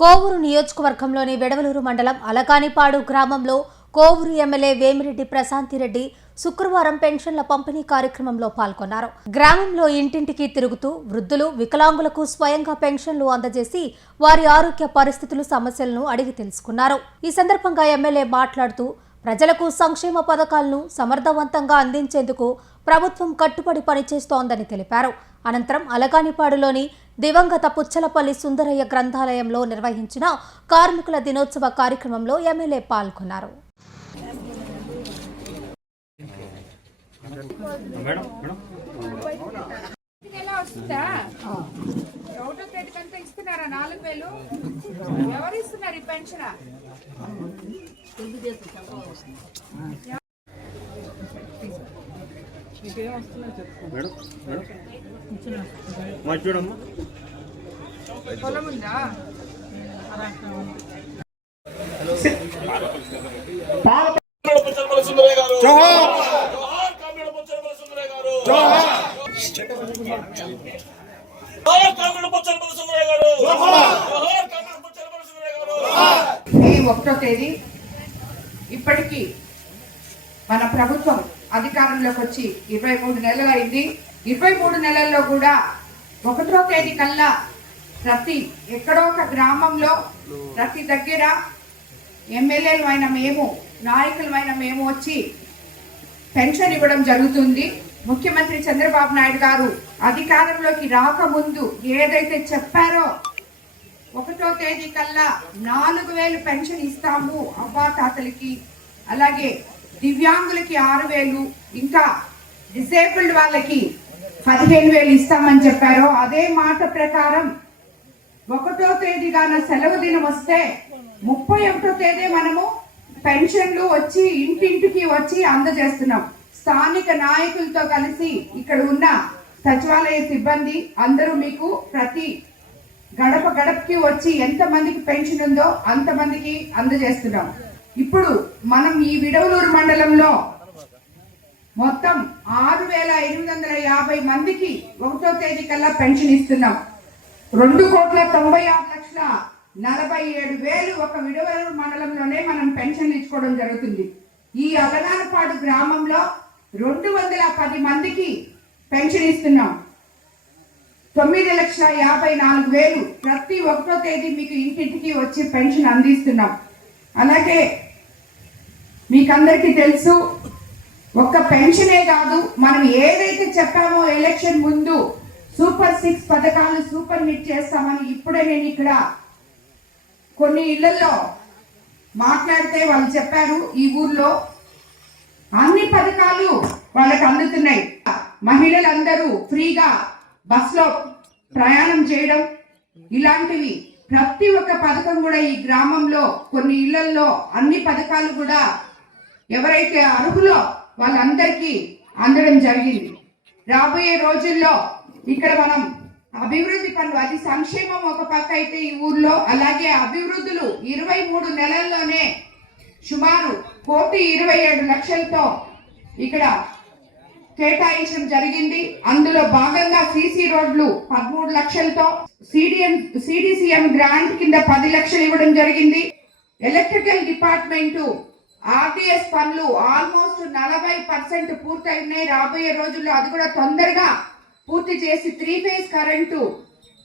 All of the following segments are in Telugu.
కోవూరు నియోజకవర్గంలోని వెడవలూరు మండలం అలకానిపాడు గ్రామంలో కోవూరు ఎమ్మెల్యే వేమిరెడ్డి ప్రశాంతిరెడ్డి శుక్రవారం పెన్షన్ల పంపిణీ కార్యక్రమంలో పాల్గొన్నారు. గ్రామంలో ఇంటింటికి తిరుగుతూ వృద్ధులు, వికలాంగులకు స్వయంగా పెన్షన్లు అందజేసి వారి ఆరోగ్య పరిస్థితులు, సమస్యలను అడిగి తెలుసుకున్నారు. ఈ సందర్భంగా ఎమ్మెల్యే మాట్లాడుతూ ప్రజలకు సంక్షేమ పథకాలను సమర్థవంతంగా అందించేందుకు ప్రభుత్వం కట్టుబడి పనిచేస్తోందని తెలిపారు. అనంతరం అలకానిపాడులోని దివంగత పుచ్చలపల్లి సుందరయ్య గ్రంథాలయంలో నిర్వహించిన కార్మికుల దినోత్సవ కార్యక్రమంలో ఎమ్మెల్యే పాల్గొన్నారు. చూడమ్మా మే 1వ తేదీ ఇప్పటికీ మన ప్రభుత్వం అధికారంలోకి వచ్చి 23 నెలలు అయింది. 23 నెలల్లో కూడా 1వ తేదీ కల్లా ప్రతి ఎక్కడో ఒక గ్రామంలో ప్రతి దగ్గర ఎమ్మెల్యేలు అయిన మేము, నాయకులమైన మేము వచ్చి పెన్షన్ ఇవ్వడం జరుగుతుంది. ముఖ్యమంత్రి చంద్రబాబు నాయుడు గారు అధికారంలోకి రాకముందు ఏదైతే చెప్పారో 1వ తేదీ కల్లా 4000 పెన్షన్ ఇస్తాము అవ్వా తాతలకి, అలాగే దివ్యాంగులకి 6000, ఇంకా డిసేబుల్డ్ వాళ్ళకి 15000 ఇస్తామని చెప్పారో అదే మాట ప్రకారం 1వ తేదీగాన సెలవు దినం వస్తే 31వ తేదీ మనము పెన్షన్లు వచ్చి ఇంటింటికి వచ్చి అందజేస్తున్నాం. స్థానిక నాయకులతో కలిసి ఇక్కడ ఉన్న సచివాలయ సిబ్బంది అందరూ మీకు ప్రతి గడప గడపకి వచ్చి ఎంత మందికి పెన్షన్ ఉందో అంతమందికి అందజేస్తున్నాం. ఇప్పుడు మనం ఈ విడవలూరు మండలంలో మొత్తం 6850 మందికి 1వ తేదీ కల్లా పెన్షన్ ఇస్తున్నాం. 2,96,47,000 ఒక విడవలూరు మండలంలోనే మనం పెన్షన్లు ఇచ్చుకోవడం జరుగుతుంది. ఈ అలగానపాడు గ్రామంలో 210 మందికి పెన్షన్ ఇస్తున్నాం. 9,54,000 ప్రతి 1వ తేదీ మీకు ఇంటింటికి వచ్చి పెన్షన్ అందిస్తున్నాం. అలాగే మీకందరికీ తెలుసు, ఒక్క పెన్షనే కాదు, మనం ఏదైతే చెప్పామో ఎలక్షన్ ముందు సూపర్ 6 పథకాలు సూపర్ హిట్ చేస్తామని ఇప్పుడే నేను ఇక్కడ కొన్ని ఇళ్లలో మాట్లాడితే వాళ్ళు చెప్పారు. ఈ ఊర్లో అన్ని పథకాలు వాళ్ళకి అందుతున్నాయి. మహిళలందరూ ఫ్రీగా బస్లో ప్రయాణం చేయడం, ఇలాంటివి ప్రతి ఒక్క పథకం కూడా ఈ గ్రామంలో కొన్ని ఇళ్లలో అన్ని పథకాలు కూడా ఎవరైతే అర్హులో వాళ్ళందరికీ అందడం జరిగింది. రాబోయే రోజుల్లో ఇక్కడ మనం అభివృద్ధి పనులు, అది సంక్షేమం ఒక పక్క అయితే ఈ ఊర్లో, అలాగే అభివృద్ధులు 23 నెలల్లోనే సుమారు 1,27,00,000తో ఇక్కడ కేటాయించడం జరిగింది. అందులో భాగంగా సీసీ రోడ్లు 13 లక్షలతో, సిడిసిఎం గ్రాంట్ కింద 10 లక్షలు ఇవ్వడం జరిగింది. ఎలక్ట్రికల్ డిపార్ట్మెంట్ ఆర్టీఎస్ పనులు ఆల్మోస్ట్ 40% పూర్తయినాయి. రాబోయే రోజుల్లో అది కూడా తొందరగా పూర్తి చేసి 3 ఫేజ్ కరెంటు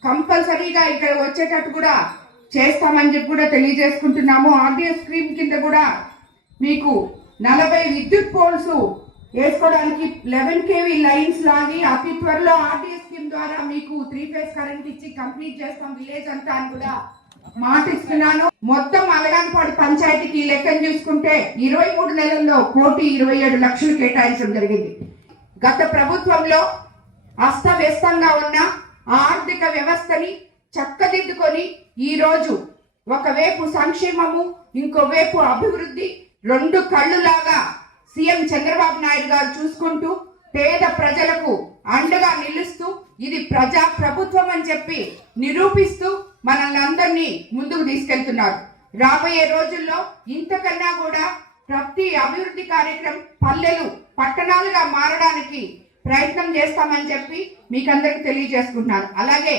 కంపల్సరీగా ఇక్కడ వచ్చేటట్టు కూడా చేస్తామని చెప్పి కూడా తెలియజేసుకుంటున్నాము. ఆర్టీఎస్ స్కీమ్ కింద కూడా మీకు 40 విద్యుత్ పోల్స్ వేసుకోవడానికి 11 kV లైన్స్ లాగి అతి త్వరలో ఆర్టీఎస్ స్కీమ్ ద్వారా మీకు 3 ఫేజ్ కరెంట్ ఇచ్చి కంప్లీట్ చేస్తాం విలేజ్ అంతా అని కూడా మాటిస్తున్నాను. మొత్తం అలగానపాడు పంచాయతీకి లెక్కను చూసుకుంటే 23 నెలల్లో 1,27,00,000 కేటాయించడం జరిగింది. గత ప్రభుత్వంలో అస్తవ్యస్తంగా ఉన్న ఆర్థిక వ్యవస్థని చక్కదిద్దుకొని ఈ రోజు ఒకవైపు సంక్షేమము, ఇంకోవైపు అభివృద్ధి, 2 కళ్ళులాగా సీఎం చంద్రబాబు నాయుడు గారు చూసుకుంటూ పేద ప్రజలకు అండగా నిలుస్తూ ఇది ప్రజా ప్రభుత్వం అని చెప్పి నిరూపిస్తూ మనల్ని అందరినీ ముందుకు తీసుకెళ్తున్నారు. రాబోయే రోజుల్లో ఇంతకన్నా కూడా ప్రతి అభివృద్ధి కార్యక్రమం పల్లెలు పట్టణాలుగా మారడానికి ప్రయత్నం చేస్తామని చెప్పి మీకు అందరికి తెలియజేసుకుంటున్నాను. అలాగే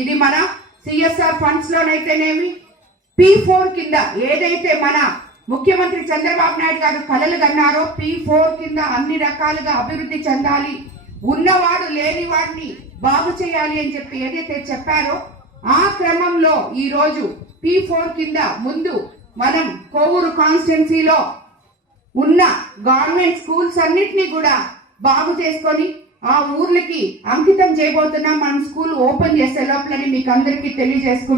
ఇది మన సిఎస్ఆర్ ఫండ్స్ లోనైతేనేమి, P4 కింద ఏదైతే మన ముఖ్యమంత్రి చంద్రబాబు నాయుడు గారు కలలు కన్నారో P4 కింద అన్ని రకాలుగా అభివృద్ధి చెందాలి, ఉన్నవాడు లేని వాడిని బాగు చేయాలి అని చెప్పి ఏదైతే చెప్పారో ఆ క్రమంలో ఈ రోజు P4 కింద ముందు మనం కోవూరు కాన్స్టిట్యున్సీలో ఉన్న గవర్నమెంట్ స్కూల్స్ అన్నిటినీ కూడా బాగు చేసుకొని ఆ ఊర్లకి అంకితం చేయబోతున్నాం. మనం స్కూల్ ఓపెన్ చేసే లోపలని మీకు అందరికీ తెలియజేసుకుంటున్నాం.